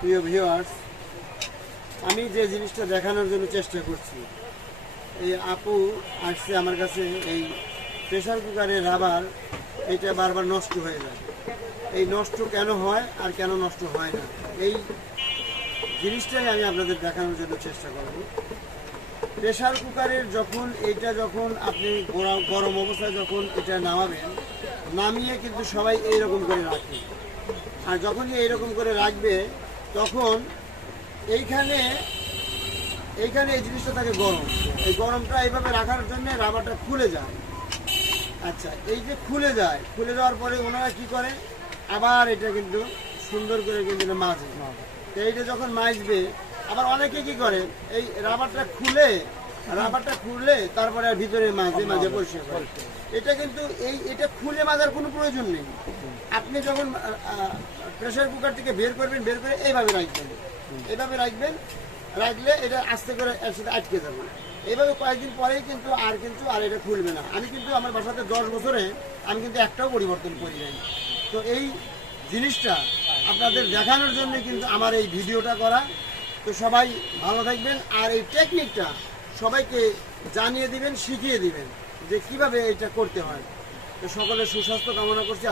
প্রিয় ভিউয়ার্স, আমি যে জিনিসটা দেখানোর জন্য চেষ্টা করছি, এই আপু আসছে আমার কাছে, এই প্রেসার কুকারের রাবার এটা বারবার নষ্ট হয়ে যায়। এই নষ্ট কেন হয় আর কেন নষ্ট হয় না, এই জিনিসটাই আমি আপনাদের দেখানোর জন্য চেষ্টা করব। প্রেসার কুকারের যখন আপনি গরম অবস্থায় যখন এটা নামাবেন, নামিয়ে কিন্তু সবাই এইরকম করে রাখে। আর যখনই এইরকম করে রাখবে তখন এইখানে এই জিনিসটা থাকে গরম। এই গরমটা এইভাবে রাখার জন্য রাবারটা খুলে যায়। আচ্ছা, এই যে খুলে যাওয়ার পরে ওনারা কি করে, আবার এটা কিন্তু সুন্দর করে কিন্তু মাজে। তো এইটা যখন মাজবে, আবার অনেকে কি করে, এই রাবারটা খুলে তারপরে আর ভিতরে মাঝে পরিষ্কার করে। এটা কিন্তু এটা খুলে মাজার কোনো প্রয়োজন নেই। আপনি যখন প্রেসার কুকার থেকে বের করে এইভাবে রাখবেন, রাখলে এটা আস্তে করে এর সাথে আটকে যাবে। এইভাবে কয়েকদিন পরেই কিন্তু আর এটা খুলবে না। আমি কিন্তু আমার বাসাতে 10 বছরে আমি কিন্তু একটাও পরিবর্তন করি নাই। তো এই জিনিসটা আপনাদের দেখানোর জন্য কিন্তু আমার এই ভিডিওটা করা। তো সবাই ভালো থাকবেন, আর এই টেকনিকটা সবাইকে জানিয়ে দিবেন, শিখিয়ে দিবেন যে কিভাবে এটা করতে হয়। তো সকলের সুস্বাস্থ্য কামনা করছি।